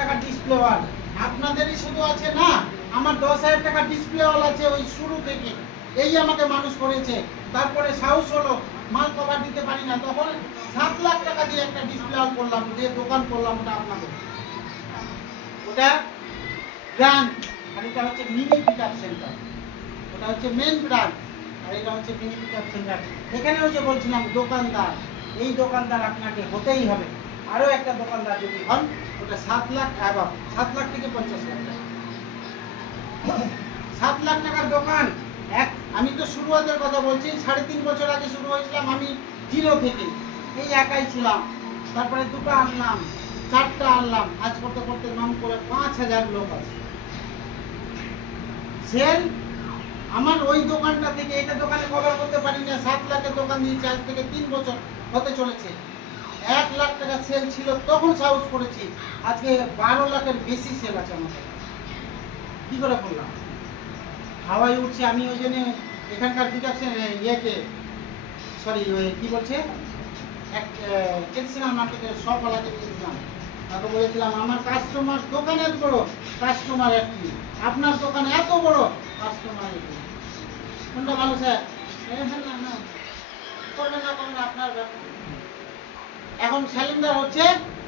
টাকা ডিসপ্লে ওয়াল আপনাদেরই শুধু আছে না, আমার 10,000 টাকা ডিসপ্লে ওয়াল আছে ওই শুরু থেকে। এই আমাকে মানুষ করেছে। তারপরে সাহস হলো মাল কভার দিতে পারি না, তখন 7 লাখ টাকা দিয়ে একটা ডিসপ্লে ওয়াল করলাম, দিয়ে দোকান করলাম। ওটা আপনাদের, ওটা ব্রাঞ্চ, আর এটা হচ্ছে মিনি পিকআপ সেন্টার। ওটা হচ্ছে মেন ব্রাঞ্চ, আর এটা হচ্ছে মিনি পিকআপ সেন্টার। এখানে হচ্ছে বলছিলাম দোকানদার, এই দোকানদার আপনাকে হতেই হবে। আরো একটা দোকানদার যদি হন, ওটা 7 লাখ অ্যাবাভ, 7 লাখ থেকে 50 লাখ টাকা। 7 লাখ টাকার দোকান। আমি তো শুরুয়াতের কথা বলছি, 3.5 বছর আগে শুরু হয়েছিলাম আমি জিরো থেকে। এই একাই ছিলাম, তারপরে 2টা আনলাম, 4টা আনলাম, আজ করতে করতে নাম করে 5,000 লোক আছে। সেল আমার ওই দোকানটা থেকে এটা দোকানে কভার করতে পারি না। 7 লাখের দোকান দিয়েছি, আজ থেকে 3 বছর হতে চলেছে। 1 লাখ টাকা সেল ছিল তখন সাহস করেছি, আজকে 12 লাখের বেশি সেল আছে আমার। কি করে করলাম? হাওয়াই উঠছে। আমি ওই জন্য এখানকার পিকআপ ইয়েকে, সরি কি বলছে, ট্রেডিশনাল মার্কেটের সবওয়ালাকে দিয়েছিলাম। তাকে বলেছিলাম আমার কাস্টমার দোকানে এত বড় কাস্টমার একটি, আপনার দোকানে এত বড় কাস্টমার একটি, কোনটা ভালো স্যার? না করবেন না, করবেন আপনার ব্যাপার। এখন সিলিন্ডার হচ্ছে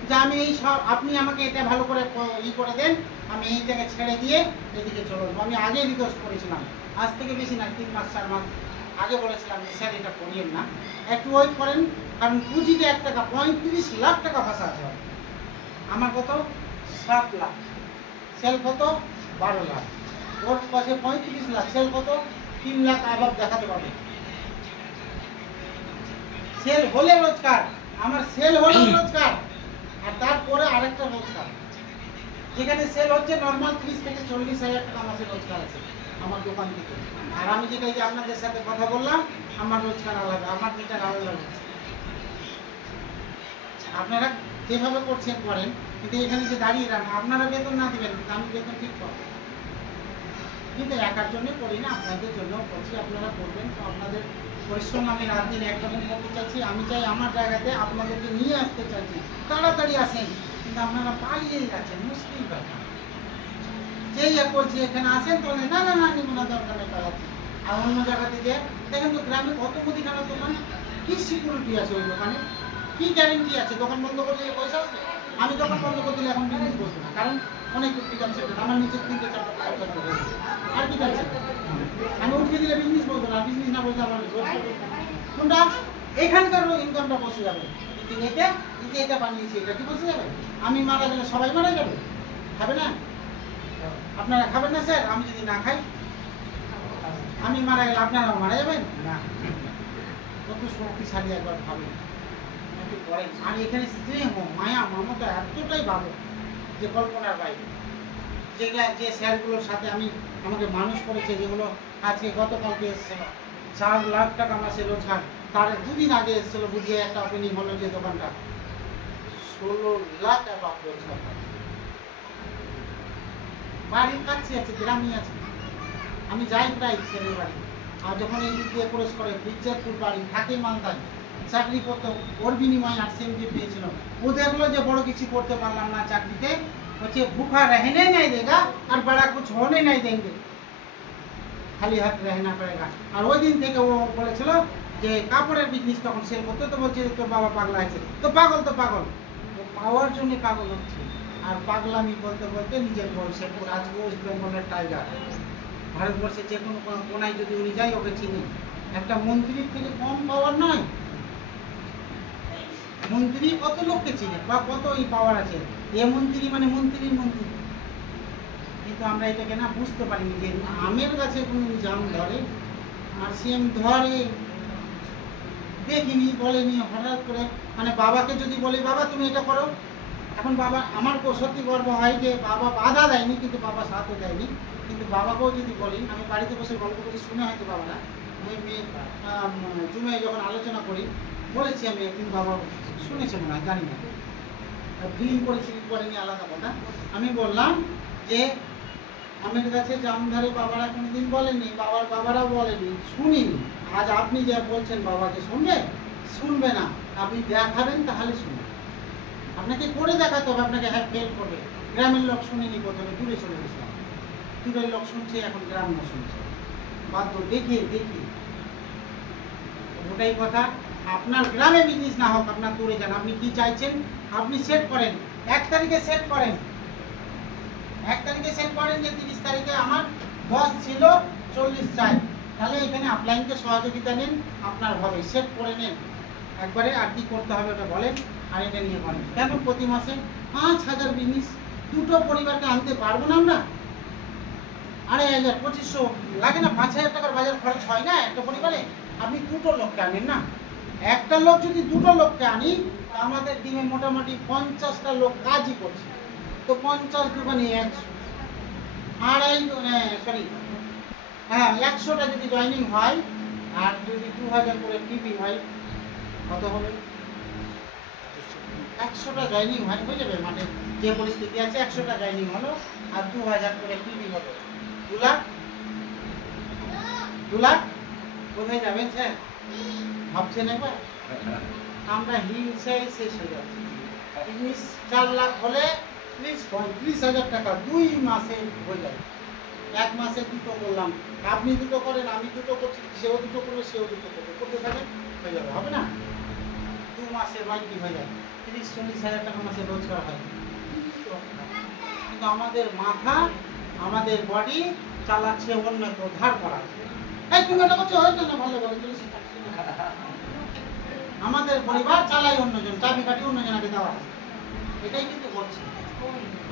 যে আমি এই সব, আপনি আমাকে এটা ভালো করে করে দেন, আমি এইটাকে ছেড়ে দিয়ে এদিকে চলে আসবো। আমি আগে রিকোয়েস্ট করেছিলাম, আজ থেকে বেশি না, 3 মাস 4 মাস আগে বলেছিলাম যে স্যার এটা করিয়েন না, একটু ওয়েট করেন, কারণ পুঁজিতে 1 টাকা 35 লাখ টাকা ফাঁসা আছে। আমার কত 7 লাখ, সেল কত 12 লাখ, ওর কাছে 35 লাখ, সেল কত 3 লাখ অ্যাবাভ দেখাতে পারবে। সেল হলে রোজগার, আমার সেল হলে রোজগার, আর তারপরে আরেকটা রোজগার। যেখানে সেল হচ্ছে নর্মাল 30 থেকে 40 হাজার টাকা মাসে রোজগার আছে আমার দোকান থেকে। আর আমি যেটা এই যে আপনাদের সাথে কথা বললাম, আমার রোজগার আলাদা, আমার মিটার আলাদা হচ্ছে। আপনারা যেভাবে করছেন করেন, কিন্তু এখানে যে দাঁড়িয়ে রাখেন, আপনারা বেতন না দিবেন, কিন্তু আমি বেতন ঠিক পাবো। কিন্তু একার জন্য করি না, আপনাদের জন্য করছি, আপনারা করবেন। তো আপনাদের পরিশ্রম আমি রাত দিন একরকম করতে চাইছি। আমি চাই আমার জায়গাতে আপনাদেরকে নিয়ে আসতে চাইছি, তাড়াতাড়ি আসেন, কিন্তু আপনারা পালিয়েই যাচ্ছেন, মুশকিল ব্যাপার। যেই বলছি এখানে আসেন, তাহলে না না না নিব না, দরকার নেই পালাচ্ছি। আর অন্য জায়গাতে যে দেখেন তো গ্রামে কত মুদিখানার দোকান, কি সিকিউরিটি আছে ওই দোকানে, কি গ্যারেন্টি আছে? দোকান বন্ধ করে দিলে পয়সা আসবে? আমি দোকান বন্ধ করে দিলে এখন বিজনেস বলবো না, কারণ অনেক পিকআপ সেন্টার আমার নিচে 3-4টা পিকআপ সেন্টার হয়ে গেছে। আর কি আছে? আমি উঠিয়ে দিলে বিজনেস বলবো না, বিজনেস না বলতে আমার কোনটা এখানকার ইনকামটা বসে যাবে। কিন্তু এটা বানিয়েছি, এটা কি বসে যাবে? আমি মারা গেলে সবাই মারা যাবে, খাবে না? আপনারা খাবেন না স্যার? আমি যদি না খাই, আমি মারা গেলে আপনারাও মারা যাবেন না? কত শক্তিশালী একবার ভাবেন, একটু করেন। আর এখানে স্নেহ মায়া মমতা এতটাই ভালো যে কল্পনার বাইরে। যেগুলা যে স্যারগুলোর সাথে আমাকে মানুষ করেছে, যেগুলো আজকে গতকালকে এসেছিল 4 লাখ টাকা মাসে রোজগার, তার 2 দিন আগে এসেছিল বুঝিয়ে একটা ওপেনিং হলো যে দোকানটা 16 লাখ টাকা রোজগার। বাড়ির কাছে আছে, গ্রামে আছে, আমি যাই প্রায় ছেলের বাড়ি। আর যখন এই দিক দিয়ে ক্রস করে বিজ্জারপুর বাড়ি থাকে মালদায়, চাকরি করতো, ওর বিনিময়ে RCMD পেয়েছিল। ও দেখলো যে বড় কিছু করতে পারলাম না চাকরিতে, বলছে ভুখা रहने नहीं देगा और बड़ा कुछ होने नहीं देंगे, খালি হাত रहना पड़ेगा। আর ওই দিন থেকে ও বলেছিল যে কাপড়ের বিজনেস তখন সেল করতে, তো বলছে তোর বাবা পাগলা আছে। তো পাগল ও পাওয়ার জন্য পাগল হচ্ছে। আর পাগলামি বলতে বলতে নিজের বয়সে আজকে ওয়েস্ট বেঙ্গলের টাইগার। ভারতবর্ষে যে কোনো কোনায় যদি উনি যায়, ওকে চিনি। একটা মন্ত্রীর থেকে কম পাওয়ার নয়। মন্ত্রী কত লোককে চিনে বা কত পাওয়ার আছে, এ মন্ত্রী মানে মন্ত্রীর মন্ত্রী। কিন্তু আমরা এটাকে না বুঝতে পারিনি যে আমের গাছে কোনো জাম ধরে, RCM ধরে, দেখিনি, বলেনি, হঠাৎ করে। মানে বাবাকে যদি বলি বাবা তুমি এটা করো, এখন বাবা, আমার সত্যি গর্ব হয় যে বাবা বাধা দেয়নি, কিন্তু বাবা সাথও দেয়নি। কিন্তু বাবাকেও যদি বলি, আমি বাড়িতে বসে গল্প করে শুনে হয়তো বাবারা, ওই মেয়ে জুমে যখন আলোচনা করি, বলেছি আমি একদিন, বাবা শুনেছে মনে হয়, জানি না, ফিলিং করেছি কি করেনি আলাদা কথা। আমি বললাম যে আমের গাছে জাম ধরে বাবারা কোনোদিন বলেনি, বাবারা বলেনি, শুনিনি। আজ আপনি যা বলছেন বাবাকে শুনবে না, আপনি দেখাবেন তাহলে শুনবে। আপনাকে করে দেখাতে হবে, আপনাকে হেল্প করবে। গ্রামের লোক শুনেনি, প্রথমে দূরে চলে গেছিলাম, দূরের লোক শুনছে, এখন গ্রাম্য শুনছে, বাধ্য দেখে দেখে। ওটাই কথা, আপনার গ্রামে বিজনেস না হোক, আপনার দূরে যান। আপনি কি চাইছেন আপনি সেট করেন, 1 তারিখে সেট করেন, 1 তারিখে সেট করেন যে 30 তারিখে আমার 10 ছিল 40 চাই, তাহলে এখানে আপলাইনকে সহযোগিতা নেন, আপনার ভাবে সেট করে নেন একবারে। আর কি করতে হবে ওটা বলেন, আর এটা নিয়ে বলেন। কেন প্রতি মাসে 5,000 বিজনেস, দুটো পরিবারকে আনতে পারবো না আমরা? 2,500 2500 লাগে না? 5,000 টাকার বাজার খরচ হয় না একটা পরিবারে? আপনি দুটো লোককে আনেন না, একটা লোক যদি দুটো লোককে আনি, আমাদের টিমে মোটামুটি 50টা লোক কাজই করছে, তো 50 দোকানে 100, হ্যাঁ 100টা যদি জয়েনিং হয়, আর যদি 2000 করে টিপি হয়, কত হবে? 100টা জয়েনিং হয়, হয়ে যাবে। মানে যে পরিস্থিতি আছে 100টা জয়েনিং হলো, আর 2000 করে টিপি হলো, 2 লাখ। 2 লাখ কোথায় যাবেন স্যার ভাবছেন একবার? আমরা হিংসায় শেষ হয়ে যাচ্ছি। 4 লাখ হলে 35,000 টাকা 2 মাসে হয়ে যায়। 1 মাসে দুটো করলাম, আপনি দুটো করেন, আমি দুটো করছি, সেও দুটো করবে, সেও দুটো করবে, করতে থাকেন, হয়ে যাবে, হবে না? 2 মাসে 90 হয়ে যায়, 30-40,000 টাকা মাসে রোজগার হয়। কিন্তু আমাদের মাথা, আমাদের বডি চালাচ্ছে অন্য কেউ ধার করা। এই তুমি এটা করছো, হয়তো না, ভালো ভালো জিনিস। আমাদের পরিবার চালাই অন্যজন, চাবিকাঠি অন্যজনকে দেওয়া আছে, এটাই কিন্তু বলছি।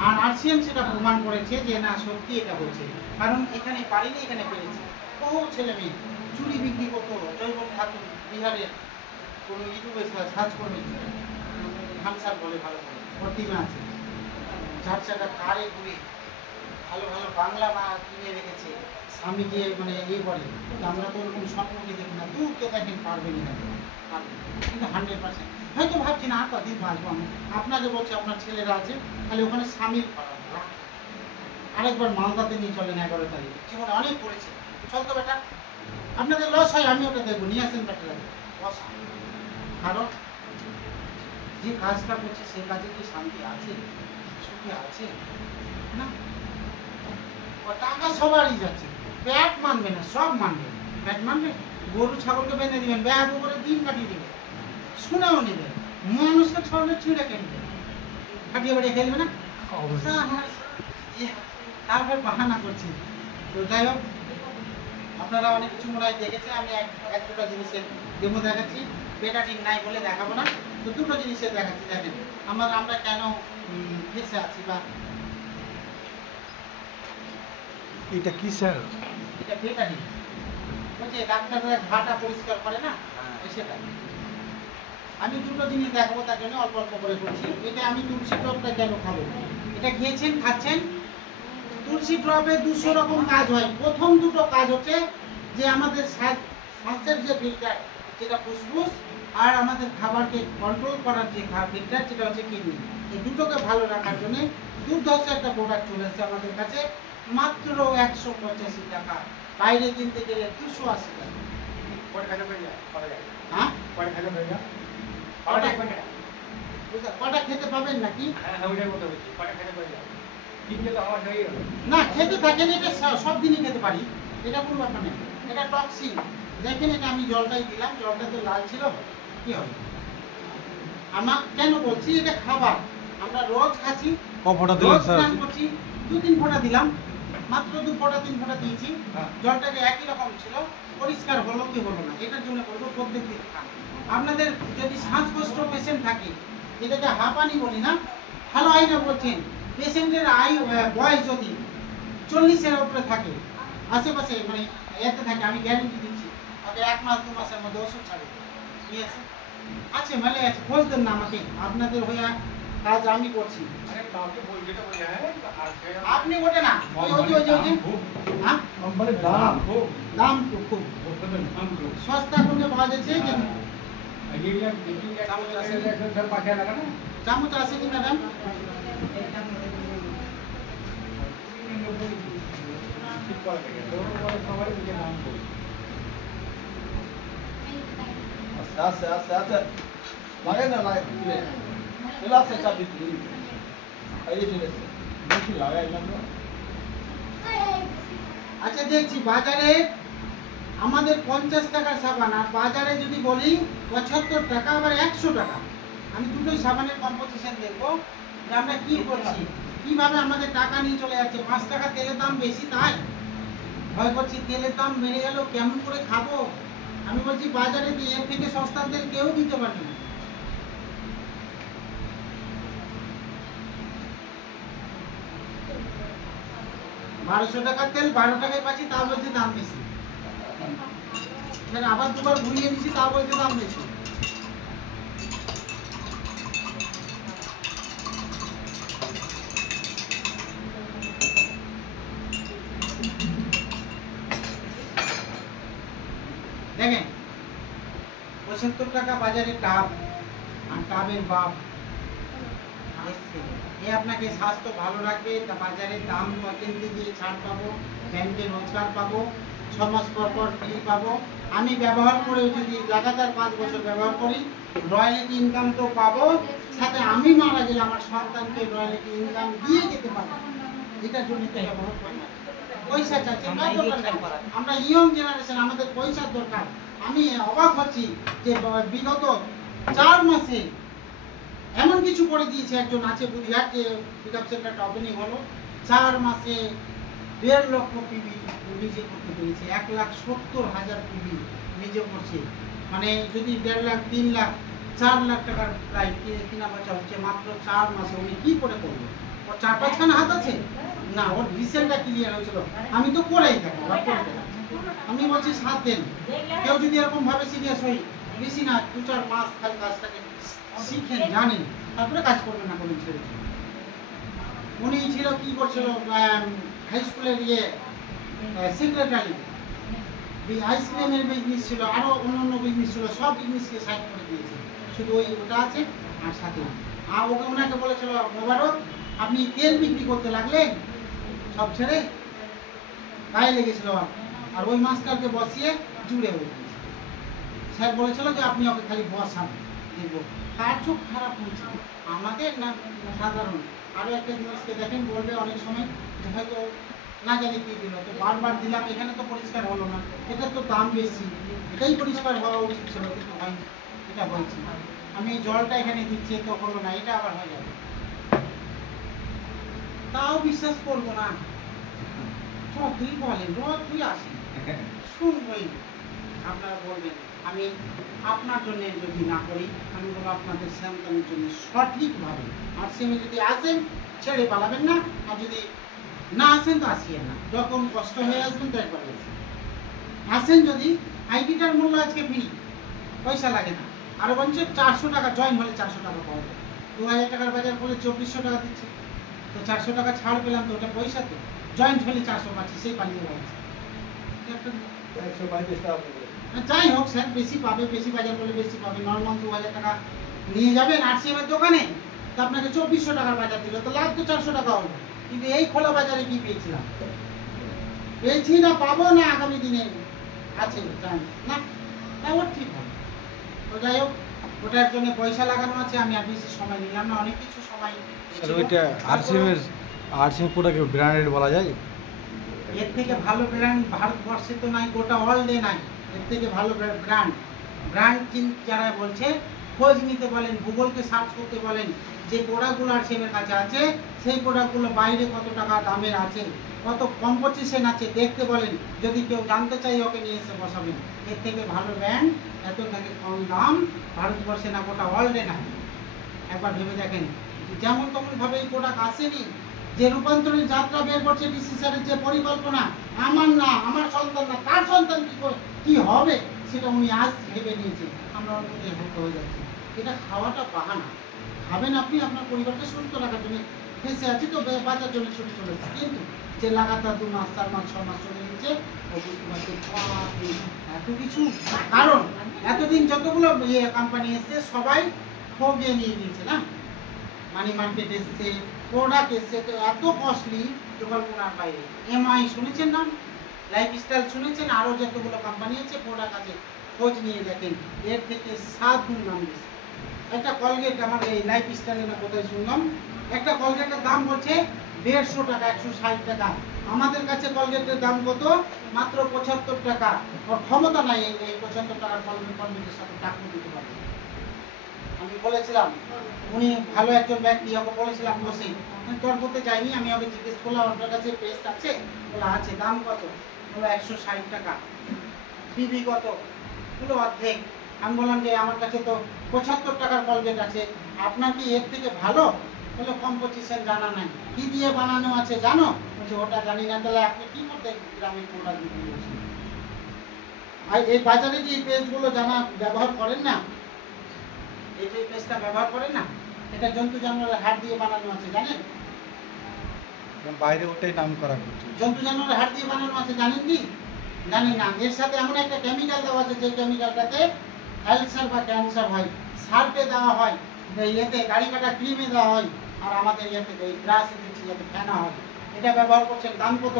আর আরসিএম সেটা প্রমাণ করেছে যে না, সত্যি এটা হচ্ছে। কারণ এখানে পারিনি, এখানে পেরেছি। বহু ছেলে মেয়ে চুরি বিক্রি করতো, জৈব খাতুন, বিহারের কোনো ইউটিউবে সার্চ করবে, হামসার বলে ভালো করে, ওর টিমে আছে, 4 কারে ঘুরে ভালো ভালো বাংলা মা কিনে রেখেছে, স্বামীকে মানে ইয়ে করে। আমরা তো ওরকম স্বপ্নকে দেখি না, দূরকে দেখেন, পারবেনই না, কিন্তু 100%। হয়তো ভাবছি না আর কদিন বাঁচবো আমি, আপনাকে বলছি আপনার ছেলেরা আছে, খালি ওখানে স্বামীর আরেকবার মালদাতে নিয়ে চলেন 11 তারিখে, জীবনে অনেক করেছে, চলতো বেটা, আপনাদের লস হয়, আমি ওটা দেখবো, নিয়ে আসেন বেটা, লস। কারণ যে কাজটা করছে সে কাজে কি শান্তি আছে, সুখে আছে না? টাকা সবারই যাচ্ছে, ব্যাট মানবে না, সব মানবে, ব্যাট মানবে। গরু ছাগলকে বেঁধে দিবেন, ব্যাগ উপরে দিন কাটিয়ে দিবেন, শুনেও নেবেন, মানুষকে ছড়লে ছিঁড়ে খেলবে, কাটিয়ে বেড়ে খেলবে না, তারপর বাহানা করছি। তো যাই হোক, আপনারা অনেক কিছু মনে হয় দেখেছেন, আমি এক দুটো জিনিসের ডেমো দেখাচ্ছি, বেটাডিন নাই বলে দেখাবো না, তো দুটো জিনিসের দেখাচ্ছি। দেখেন আমরা কেন ফেসে আছি, বা এটা কি স্যার? এটা বেটাডিন, বলছে ডাক্তাররা ঘাটা পরিষ্কার করে না, সেটা। আমি দুটো জিনিস দেখাবো, তার জন্য অল্প অল্প করে করছি। এটা আমি তুলসী ড্রপটা কেন খাবো, এটা খেয়েছেন, খাচ্ছেন। তুলসী ড্রপে 200 রকম কাজ হয়। প্রথম দুটো কাজ হচ্ছে যে আমাদের শ্বাসের যে ফিল্টার, যেটা ফুসফুস, আর আমাদের খাবারকে কন্ট্রোল করার যে ফিল্টার, যেটা হচ্ছে কিডনি, এই দুটোকে ভালো রাখার জন্য দুর্ধর্ষ একটা প্রোডাক্ট চলে এসেছে আমাদের কাছে, মাত্র 185 টাকা, বাইরে কিনতে গেলে 280 টাকা। হ্যাঁ, কটা খেতে পাবেন নাকি? না, খেতে থাকেন, এটা সব দিনই খেতে পারি, এটা কোনো ব্যাপার নেই। এটা টক্সিন, দেখেন এটা আমি জলটাই দিলাম, জলটা তো লাল ছিল, কি হবে? আমার কেন বলছি, এটা খাবার, আমরা রোজ খাচ্ছি, রোজ স্নান করছি, 2-3 ফোঁটা দিলাম, মাত্র 2 ফোঁটা 3 ফোঁটা দিয়েছি, জলটাকে একই রকম ছিল, পরিষ্কার হলো কি হলো না, এটার জন্য বলবো প্রত্যেকদিন খান। আপনাদের যদি শ্বাসকষ্ট পেশেন্ট থাকে, যেটাকে হাঁপানি বলি না, ভালো আইনা বলছেন, পেশেন্টের বয়স যদি 40-এর উপরে থাকে, আশেপাশে মানে এতে থাকে, আমি গ্যারেন্টি দিচ্ছি তাকে 1 মাস 2 মাসের মধ্যে ওষুধ ছাড়বে। ঠিক আছে, আছে মেলে আছে, খোঁজ দেন না আমাকে, আপনাদের হয়ে কাজ আমি করছি। আপনি ওটা না, হ্যাঁ, দাম খুব সস্তা কোনটা পাওয়া যাচ্ছে, চামচ আছে কি ম্যাডাম? আচ্ছা আচ্ছা আচ্ছা, লাগে না, লাগে চলে আসছে, চাবি এই চলে আসছে। বেশি লাগাই না তো। আচ্ছা দেখছি বাজারে আমাদের 50 টাকার সাবান, আর বাজারে যদি বলি 75 টাকা আবার 100 টাকা। আমি দুটোই সাবানের কম্পোজিশন দেখবো যে আমরা কি করছি, কিভাবে আমাদের টাকা নিয়ে চলে যাচ্ছে। 5 টাকা তেলের দাম বেশি, তাই ভয় করছি তেলের দাম বেড়ে গেল কেমন করে খাবো। আমি বলছি বাজারে দিয়ে এর থেকে সস্তা তেল কেউ দিতে পারবে না। বারোশো টাকার তেল 12 টাকায় পাচ্ছি, তা বলছে দাম বেশি। আবার দুবার ঘুরিয়ে দিচ্ছি, তা বলছে দাম বেশি। দেখেন 75 টাকা বাজারে টাব, আর টাবের বাপ এ আপনাকে স্বাস্থ্য ভালো রাখবে। তা বাজারের দাম কেন্দ্রে দিয়ে ছাড় পাবো, ব্যাংকে রোজগার পাবো, 6 মাস পর পর বিল পাবো। আমি ব্যবহার করে যদি লাগাতার 5 বছর ব্যবহার করি রয়্যালিটি ইনকাম তো পাবো, সাথে আমি মারা গেলে আমার সন্তানকে রয়্যালিটি ইনকাম দিয়ে যেতে পারবো। এটার জন্য তো ব্যবহার করি। পয়সা চাচ্ছি আমরা ইয়ং জেনারেশন, আমাদের পয়সার দরকার। আমি অবাক হচ্ছি যে বিগত 4 মাসে এমন কিছু করে দিয়েছে। একজন আছে বুধিহাট, যে পিকআপ সেন্টারটা ওপেনিং হলো, 4 মাসে 1.5 লক্ষ পিবি নিজে করতে পেরেছে। 1,70,000 পিবি নিজে করছে। মানে যদি 1.5 লাখ, 3 লাখ, 4 লাখ টাকার প্রায় কিনা বেচা হচ্ছে মাত্র 4 মাসে। উনি কি করে করলো? ওর 4-5 খানা হাত আছে না, ওর রিসেন্টটা ক্লিয়ার হয়েছিল। আমি তো করেই থাকি, আমি বলছি 7 দিন। কেউ যদি এরকম ভাবে সিরিয়াস হই, বেশি না 2-4 মাস খালি কাজটাকে শিখেন, জানেন, তারপরে কাজ করবেন না কোনো ছেড়ে। উনি ছিল কি করছিল হাই স্কুলের সেক্রেটারি, আইসক্রিমের বিজনেস ছিল, আরো অন্যান্য বিজনেস ছিল, সব বিজনেসকে সাইড করে দিয়েছে। শুধু ওটা আছে আর সাথে। আর ওনাকে বলেছিল মোবারক আপনি তেল বিক্রি করতে লাগলেন, সব ছেড়ে গায়ে লেগেছিল। আর ওই মাস্টারকে বসিয়ে জুড়ে হয়ে গেছে। স্যার বলেছিল যে আপনি ওকে খালি বসান, দেখবো কার চোখ খারাপ হয়েছে, আমাদের না সাধারণ। আরো একটা জিনিসকে দেখেন, বলবে অনেক সময় যে হয়তো না জানি কি দিল, তো বারবার দিলাম, এখানে তো পরিষ্কার হলো না, এটা তো দাম বেশি, এটাই পরিষ্কার হওয়া উচিত ছিল, কিন্তু হয়নি। এটা বলছি আমি জলটা এখানে দিচ্ছি, তো হলো না, এটা আবার হয়ে যাবে, তাও বিশ্বাস করবো না। তুই বলেন, তুই আসেন শুনবই, আপনারা বলবেন। আমি আপনার জন্য যদি না করি, আমি বলবো আপনাদের সন্তানের জন্য সঠিকভাবে। আর সেমে যদি আসেন ছেড়ে পালাবেন না, আর যদি না আসেন তো আসিয়েন না। যখন কষ্ট হয়ে আসবেন তো একবার আসেন। যদি আইডিটার মূল্য আজকে ফ্রি, পয়সা লাগে না, আরো বলছে 400 টাকা জয়েন হলে 400 টাকা পাওয়া যায়। 2000 টাকার বাজার করলে 2400 টাকা দিচ্ছে, তো 400 টাকা ছাড় পেলাম, তো ওটা পয়সা তো। জয়েন্ট হলে 400 পাচ্ছি, সেই পালিয়ে যাচ্ছে। যাই হোক স্যার, বেশি পাবে, বেশি বাজার করলে বেশি পাবে। নর্মাল 2000 টাকা নিয়ে যাবেন আরসিএম এর দোকানে, তো আপনাকে 2400 টাকার বাজার দিল, তো লাভ তো 400 টাকা হলো। কিন্তু এই খোলা বাজারে কি পেয়েছিলাম? পেয়েছি না, পাবো না, আগামী দিনে আছে না, তাও ঠিক হবে। তো যাই হোক, ওটার জন্য পয়সা লাগানো আছে। আমি আর বেশি সময় নিলাম না, অনেক কিছু সময়। ওইটা আরসিএম প্রোডাক্ট ব্র্যান্ডেড বলা যায়? এর থেকে ভালো ব্র্যান্ড ভারতবর্ষে তো নাই, গোটা ওয়ার্ল্ডে নাই। এর থেকে ভালো ব্র্যান্ড যারা বলছে, খোঁজ নিতে বলেন, গুগলকে সার্চ করতে বলেন, যে প্রোডাক্টগুলো আরসিএমের কাছে আছে, সেই প্রোডাক্টগুলো বাইরে কত টাকা দামের আছে, কত কম্পিটিশন আছে দেখতে বলেন। যদি কেউ জানতে চাই, ওকে নিয়ে এসে বসাবেন। এর থেকে ভালো ব্র্যান্ড, এত থেকে কম দাম ভারতবর্ষে না, গোটা ওয়ার্ল্ডে নাই। একবার ভেবে দেখেন, যেমন তেমন ভাবে এই প্রোডাক্ট আসেনি। যে রূপান্তরের যাত্রা বের করছে ডিসি স্যারের যে পরিকল্পনা, আমার না, আমার সন্তান না, তার সন্তান কি হবে, সেটা উনি আজ ভেবে নিয়েছে। আমরা অল্প হয়ে যাচ্ছি। এটা খাওয়াটা বাহানা, খাবেন আপনি আপনার পরিবারকে সুস্থ রাখার জন্য, ফেসে আছে তো বাঁচার জন্য ছুটে চলেছে। কিন্তু যে লাগাতার 2 মাস, 4 মাস, 6 মাস চলে গেছে, ও বুঝতে পারছে এত কিছু। কারণ এতদিন যতগুলো কোম্পানি এসছে, সবাই ঠকিয়ে নিয়ে নিয়েছে না। মানি মার্কেট এসছে, প্রোডাক্ট এসছে, তো এত কস্টলি যে কল্পনার বাইরে। এমআই শুনেছেন নাম, লাইফস্টাইল শুনেছেন, আরো যতগুলো কোম্পানি আছে, প্রোডাক্ট আছে, খোঁজ নিয়ে দেখেন, এর থেকে 7 গুণ দাম বেশি। একটা কলগেট, আমার এই লাইফস্টাইলে না কোথায় শুনলাম, একটা কলগেটের দাম বলছে 150 টাকা, 160 টাকা। আমাদের কাছে কলগেটের দাম কত? মাত্র 75 টাকা। ওর ক্ষমতা নাই এই 75 টাকার কলগেটের সাথে টাকা দিতে পারবে। আমি বলেছিলাম উনি ভালো একজন ব্যক্তি, ওকে বলেছিলাম বসে, তোর করতে যাইনি, আমি ওকে জিজ্ঞেস করলাম আপনার কাছে পেস্ট আছে? বলে আছে। দাম কত? বলে 160 টাকা। পিবি কত? বলে অর্ধেক। আমি বললাম যে আমার কাছে তো 75 টাকার কলগেট আছে, আপনার কি এর থেকে ভালো? বলে কম্পোজিশন জানা নাই। কি দিয়ে বানানো আছে জানো? বলছে ওটা জানি না। তাহলে আপনি কি করতে গ্রামে প্রোডাক্ট দিতে বলছেন? আর এই বাজারে যে পেস্টগুলো জানা ব্যবহার করেন না, এই যে পেস্টটা ব্যবহার করেন না, এটা জন্তু জানোয়ারের হাড় দিয়ে বানানো আছে, জানেন? বাইরে ওটাই নাম করা করছে। জন্তু জানোয়ারের হাড় দিয়ে বানানো আছে, জানেন কি? জানেন না। এর সাথে এমন একটা কেমিক্যাল দেওয়া আছে যে কেমিক্যালটাতে অ্যালসার বা ক্যান্সার হয়। সার্ফে দেওয়া হয়, ইয়েতে গাড়ি কাটা ক্রিমে দেওয়া হয়, আর আমাদের ইয়েতে এই গ্রাসে দিচ্ছি যাতে ফেনা হয়। এটা ব্যবহার করছেন। দাম কত?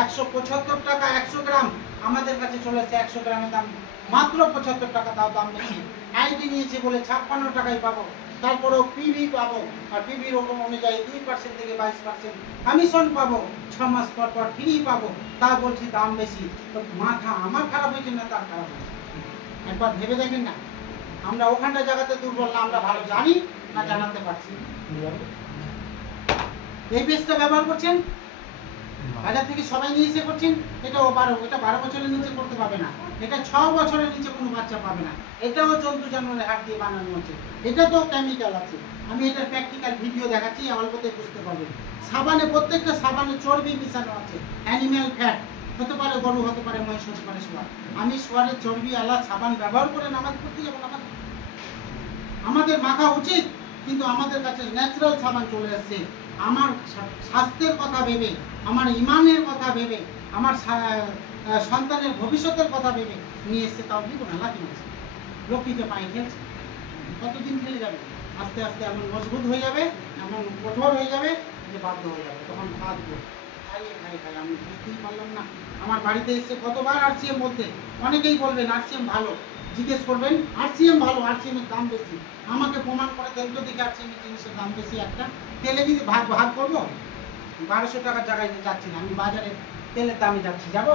175 টাকা 100 গ্রাম। আমাদের কাছে চলে এসেছে 100 গ্রামের দাম মাত্র 75 টাকা। তাও দাম বেশি। আইডি নিয়েছে বলে 56 টাকায় পাবো। তারপরেও পিভি পাবো, আর পিভির অনুযায়ী 2% থেকে 22% কমিশন পাবো। 6 মাস পর পর ফ্রি পাবো। তা বলছি দাম বেশি। তো মাথা আমার খারাপ হয়েছে না তার খারাপ হয়েছে? একবার ভেবে দেখেন না। আমরা ওখানটা জায়গাতে দুর্বল না, আমরা ভালো জানি না জানাতে পারছি। এই পেজটা ব্যবহার করছেন, বাজার থেকে সবাই নিয়ে এসে করছেন। এটা 12 বছরের নিচে করতে পারবে না। এটা 6 বছরের নিচে কোনো বাচ্চা পাবে না। এটাও জন্তু জানোয়ারের হাড় দিয়ে বানানো হচ্ছে। এটা তো কেমিক্যাল আছে। আমি এটার প্র্যাকটিক্যাল ভিডিও দেখাচ্ছি, অল্পতে বুঝতে পারবেন। সাবানে, প্রত্যেকটা সাবানে চর্বি মিশানো আছে, অ্যানিম্যাল ফ্যাট। হতে পারে গরু, হতে পারে মহিষ, হতে পারে সোয়া। আমি সোয়ারের চর্বি আলা সাবান ব্যবহার করে নামাজ পড়তে যাবো না? আমাদের মাখা উচিত, কিন্তু আমাদের কাছে ন্যাচারাল সাবান চলে আসছে। আমার স্বাস্থ্যের কথা ভেবে, আমার ইমানের কথা ভেবে, আমার সন্তানের ভবিষ্যতের কথা ভেবে নিয়ে এসছে। তাও দিব না, লাঠি মারছে, লক্ষ্মীতে পায়ে খেলছে। কতদিন খেলে যাবে? আস্তে আস্তে এমন মজবুত হয়ে যাবে, এমন কঠোর হয়ে যাবে যে বাধ্য হয়ে যাবে। তখন খাওয়া দিব। খাই আমি বুঝতেই পারলাম না। আমার বাড়িতে এসে কতবার আরসিএম বলতে, অনেকেই বলবেন আরসিএম ভালো, জিজ্ঞেস করবেন আরসিএম ভালো, আরসিএম এর দাম বেশি। আমাকে প্রমাণ করে দেন তো দেখি আরসিএম এর জিনিসের দাম বেশি। একটা তেলে যদি ভাগ করবো, 1200 টাকার জায়গায় যাচ্ছি না, আমি বাজারে তেলের দামে যাচ্ছি। যাবো?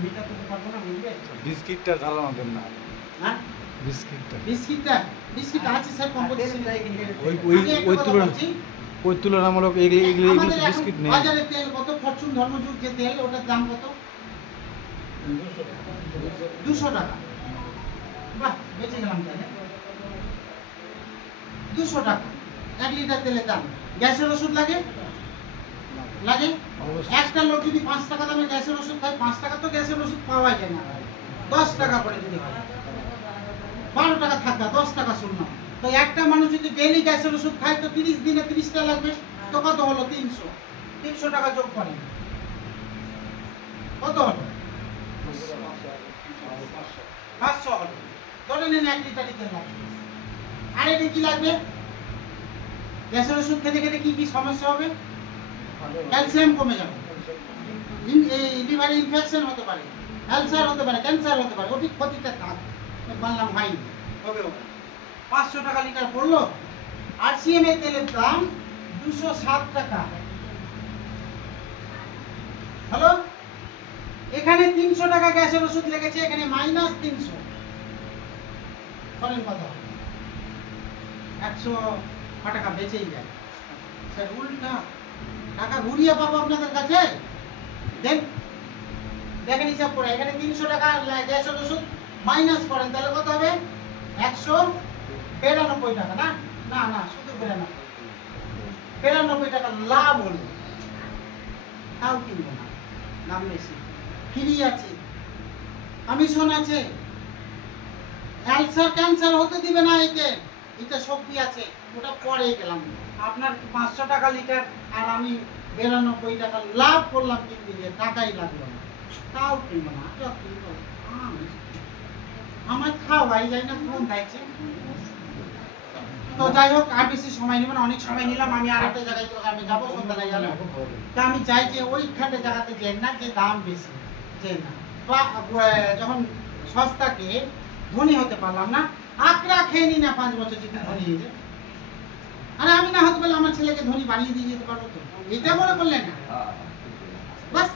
মিটা তো পারবো না, বুঝবে? বিস্কিটটা জ্বালানো দেন না। হ্যাঁ, বিস্কিট আছে স্যার, কম্পোজিশন। ওই তুলনামূলক এগুলি বিস্কিট নেই। বাজারে তেল কত? ফরচুন ধর্মযুগ যে তেল, ওটার দাম কত? 200 টাকা। বাহ, বেঁচে গেলাম তাহলে। 200 টাকা 1 লিটার তেলের দাম। গ্যাসের ওষুধ লাগে? একটা লোক যদি 5 টাকা দামে গ্যাসের ওষুধ খায়, 5 টাকা তো গ্যাসের ওষুধ পাওয়া যায় না। 10 টাকা করে যদি হয়, 12 টাকা থাকা, 10 টাকা শূন্য। তো একটা মানুষ যদি ডেইলি গ্যাসের ওষুধ খায়, তো 30 দিনে 30 টাকা লাগবে। তো কত হলো? 300 টাকা যোগ করেন, কত হলো? 500 হলো। ধরে নেন 1 লিটার তেল লাগবে। আর এটা কি লাগবে? গ্যাসের ওষুধ খেতে খেতে কি কি সমস্যা হবে? ক্যালসিয়াম কমে যাবে, লিভারে ইনফেকশন হতে পারে, অ্যালসার হতে পারে, ক্যান্সার হতে পারে। ওটি ক্ষতিটা থাক বললাম ভাই হবে। 500 টাকা লিটার পড়লো। আরসিএম এর তেলের দাম 207 টাকা। হ্যালো, এখানে 300 টাকা গ্যাসের ওষুধ লেগেছে, এখানে -300 করেন কত? 100 টাকা বেঁচেই যায়। স্যার উল্টা টাকা ঘুরিয়ে পাবো আপনাদের কাছে। দেখেন হিসাব করে, এখানে 300 টাকা গ্যাসের ওষুধ মাইনাস করেন, তাহলে কত হবে? 192 টাকা। না না না, শুধু 92 টাকা লাভ হলো। তাও কিনবো না, দাম বেশি। ফ্রি আছে, কমিশন আছে, অ্যালসার ক্যান্সার হতে দিবে না। এটা শক্তি আছে, ওটা পরে গেলাম। আপনার 500 টাকা লিটার আর আমি 92 টাকা লাভ করলাম, কিনতে গিয়ে টাকাই লাগলো না। তাও কিনবো না। আমার খাওয়াই যায় না, ফোন দেখছে। তো যাই হোক, আর বেশি সময় নেব না, অনেক সময় নিলাম। আমি আরেকটা জায়গায় আমি যাবো, সন্ধ্যায় যাবো। তা আমি চাই যে ওইখানটা জায়গাতে যাই না, যে দাম বেশি যাই না। যখন সস্তাকে ধনী হতে পারলাম না, আকড়া খেয়ে নি না 5 বছর যদি ধনী হয়ে যায়। আরে আমি না হতে পারলে আমার ছেলেকে ধনী বানিয়ে দিয়ে যেতে পারবো তো, এটা মনে করলেন না বাস,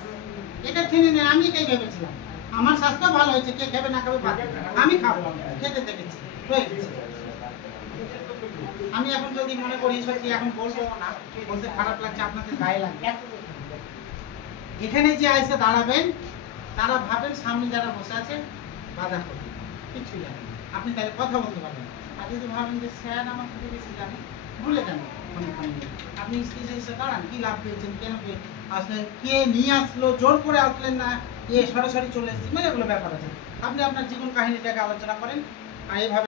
এটা কিনে নেন। আমি এটাই ভেবেছিলাম, আমার স্বাস্থ্য ভালো হয়েছে, কে খাবে না খাবে বাদ, আমি খাবো, খেতে দেখেছি হয়ে গেছে। আমি এখন যদি মনে করি সত্যি এখন বলবো না, বলতে খারাপ লাগছে, আপনাদের গায়ে লাগবে। এখানে যে এসে দাঁড়াবেন তারা ভাবেন সামনে যারা বসে আছে বাধা করবে, কিছু জানেন না। আপনি তাহলে কথা বলতে পারবেন। আর যদি ভাবেন যে স্যার আমার থেকে বেশি জানে, ভুলে যান। আপনি স্টেজে এসে দাঁড়ান, কি লাভ পেয়েছেন, কেন আসলেন, কে নিয়ে আসলো, জোর করে আসলেন না, সরাসরি চলে এসেছি, মানে এগুলো ব্যাপার আছে। আপনি আপনার জীবন কাহিনীটাকে আলোচনা করেন আর এইভাবে